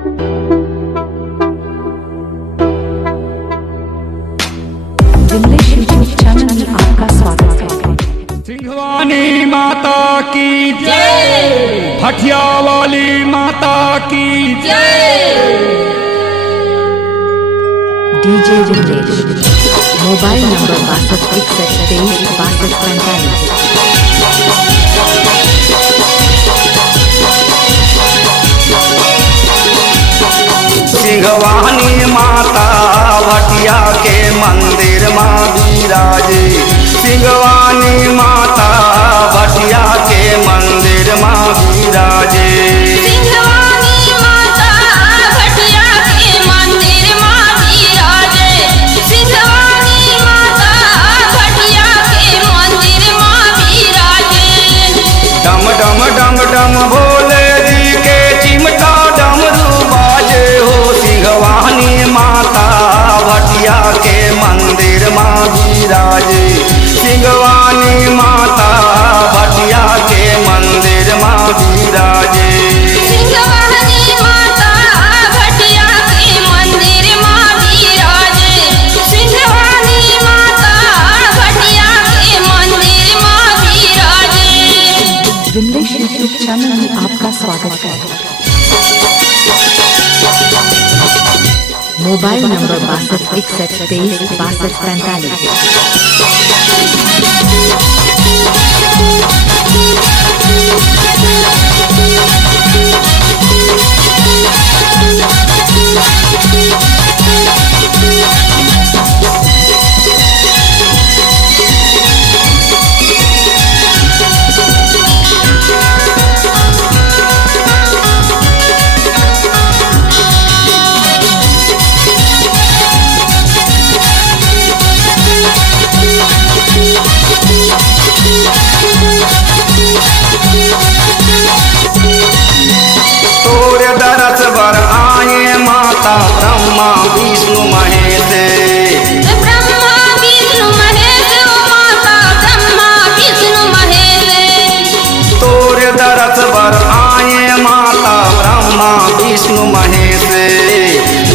Vimlesh YouTube channel में आपका स्वागत है। सिंघवानी माता की जय, भटिया वाली माता की जय। DJ Vimlesh, mobile number 6261236245। सिंघवानी माता भटिया के मंदिर माँ विराजे। सिंघवानी माता भटिया के मंदिर माँ विराजे। सिंघवानी माता भटिया के मंदिर माँ विराजे। सिंघवानी माता भटिया के मंदिर माँ विराजे। डम डम डम डम भोले जी के चिमटा डमरू बाजे हो। सिंघवानी माता भटिया के मंदिर माँ विराजे। सिंघवानी माता भटिया के मंदिर माँ विराजे। सिंघवानी माता भटिया के मंदिर माँ विराजे। सिंघवानी माता भटिया के मंदिर माँ विराजे। विमलेश यूट्यूब चैनल में आपका स्वागत है। Mobile number 6261236245। तोरे दरस बर आए माता ब्रह्मा विष्णु महेश। ब्रह्मा विष्णु महेश माता ब्रह्मा विष्णु महेश। तोरे दरस बर आए माता ब्रह्मा विष्णु महेश।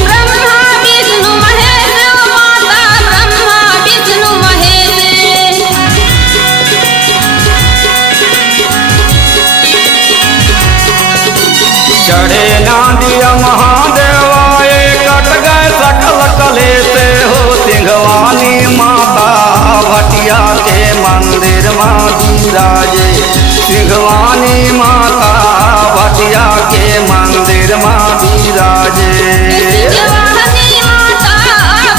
ब्रह्मा विष्णु महेश माता ब्रह्मा विष्णु महेश। चढ़े नादिया महादेवाए कट गए सकल कले से हो। सिंघवानी माता भटिया के मंदिर माँ विराजे। सिंघवानी माता भटिया के मंदिर माँ विराजे। सिंघवानी माता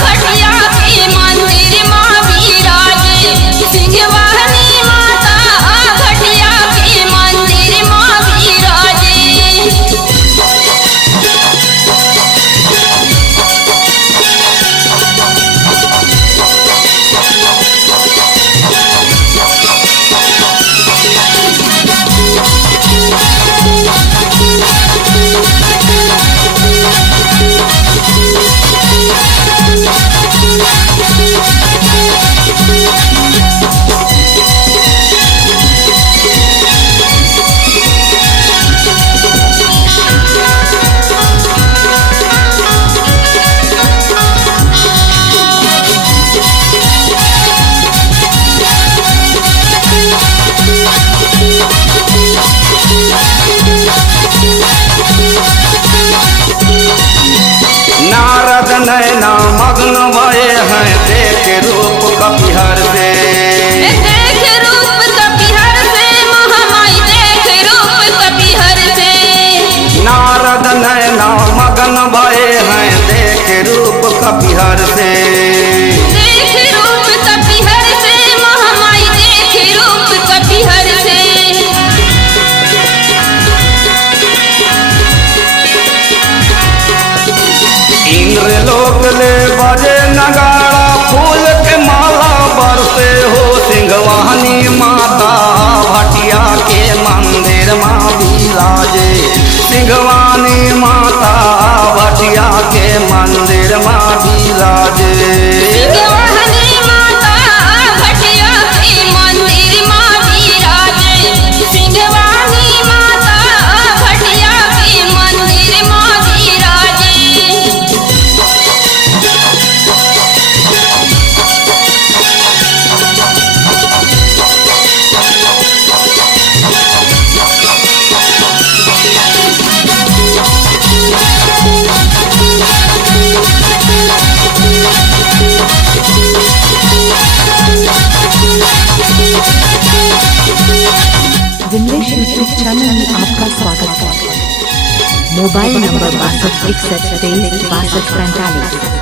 भटिया के मंदिर माँ विराजे। सिंघवानी माता भटिया के मंदिर माँ विराजे। नारद नैना मग्न भये हैं देख रूप कपिहर से। देख रूप कपिहर से महामाई देख रूप कपिहर से। नारद नैना मग्न भये हैं देख रूप कपिहर से। देख रूप कपिहर से महामाई देख रूप कपिहर से। इंद्र लोक ले बजे नगाड़ा फूल के माला बरसे हो। सिंघवानी माता भटिया के मंदिर माँ विराजे। सिंघवानी माता भटिया के मंदिर माँ विराजे। यूट्यूब चैनल में आपका स्वागत है। Mobile number 62 61 23 62 45।